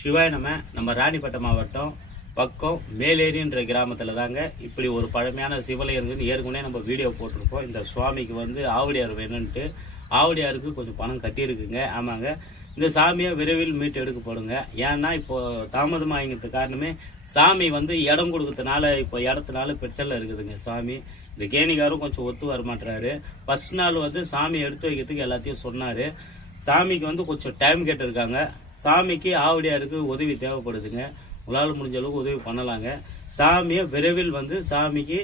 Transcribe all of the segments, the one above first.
சிவாய் நம்ம நம்ம ராணிப்பேட்டை மாவட்டம் பக்கம் மேலேரின்ற கிராமத்தில் தாங்க இப்படி ஒரு பழமையான சிவலிங்கன்னு ஏற்கனவே நம்ம வீடியோ போட்டிருப்போம் இந்த சுவாமிக்கு வந்து ஆவடியார் வேணும்ன்ட்டு ஆவடியாருக்கு கொஞ்சம் பணம் கட்டியிருக்குங்க. ஆமாங்க. இந்த சாமியை விரைவில் மீட்டு எடுக்கப்படுங்க ஏன்னா இப்போ தாமதமாகிங்கிறது காரணமே சாமி வந்து இடம் கொடுக்கறதுனால இப்போ இடத்துனால பிரச்சனை இருக்குதுங்க சாமி இந்த கேணிக்காரும் கொஞ்சம் ஒத்து வர மாட்டுறாரு ஃபர்ஸ்ட் நாள் வந்து சாமி எடுத்து வைக்கிறதுக்கு எல்லாத்தையும் சொன்னார். சாமிக்கு வந்து கொஞ்சம் டைம் கேட்டிருக்காங்க. சாமிக்கு ஆவடியாருக்கு உதவி தேவைப்படுதுங்க. உங்களால் முடிஞ்ச அளவுக்கு உதவி பண்ணலாங்க. சாமியை விரைவில் வந்து சாமிக்கு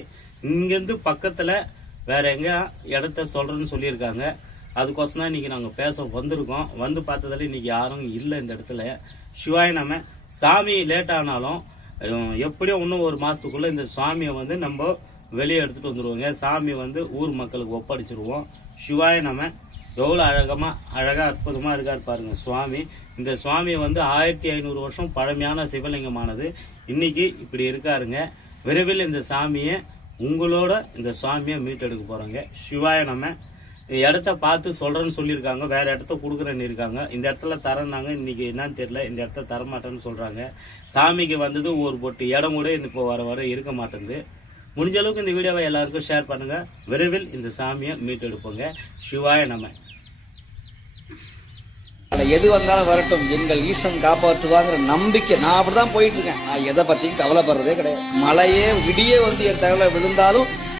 இங்கேருந்து பக்கத்தில் வேற எங்க இடத்த சொல்கிறேன்னு சொல்லியிருக்காங்க. அதுக்கோசம் தான் இன்றைக்கி நாங்கள் பேச வந்திருக்கோம். வந்து பார்த்ததில் இன்றைக்கி யாரும் இல்லை இந்த இடத்துல. சிவாய் நம்ம சாமி லேட் ஆனாலும் எப்படியும் இன்னும் ஒரு மாதத்துக்குள்ளே இந்த சாமியை வந்து நம்ம வெளியே எடுத்துகிட்டு வந்துடுவோங்க சாமி வந்து ஊர் மக்களுக்கு ஒப்படைச்சிருவோம். சிவாய நம்ம எவ்வளோ அழகமாக அழகாக அற்புதமாக இருக்காரு பாருங்க சுவாமி. இந்த சுவாமி வந்து ஆயிரத்தி ஐநூறு வருஷம் பழமையான சிவலிங்கமானது. இன்னைக்கு இப்படி இருக்காருங்க. விரைவில் இந்த சாமியை உங்களோட இந்த சுவாமியை மீட்டெடுக்க போகிறோங்க சிவாய நம்ம இடத்த பார்த்து சொல்கிறேன்னு சொல்லியிருக்காங்க. வேறு இடத்த கொடுக்குறேன்னு இருக்காங்க. இந்த இடத்துல தரேன்னாங்க இன்றைக்கி என்னன்னு தெரியல. இந்த இடத்த தரமாட்டேன்னு சொல்கிறாங்க சாமிக்கு வந்தது ஒரு பொட்டு. இடம் கூட இந்த இப்போ வர வர இருக்க மாட்டேங்குது. முடிஞ்ச அளவுக்கு இந்த வீடியோவை எல்லாருக்கும் ஷேர் பண்ணுங்க. விரைவில் இந்த சாமியை மீட்டெடுப்போங்க. சிவாய நம்ம எது வந்தாலும் வரட்டும். எங்கள் ஈசன் காப்பாற்றுவாங்கிற நம்பிக்கை. நான் அப்படிதான் போயிட்டு இருக்கேன். நான் எதை பத்தியும் கவலைப்படுறதே கிடையாது. மழையே விடியே வந்து என் தகவலை விழுந்தாலும்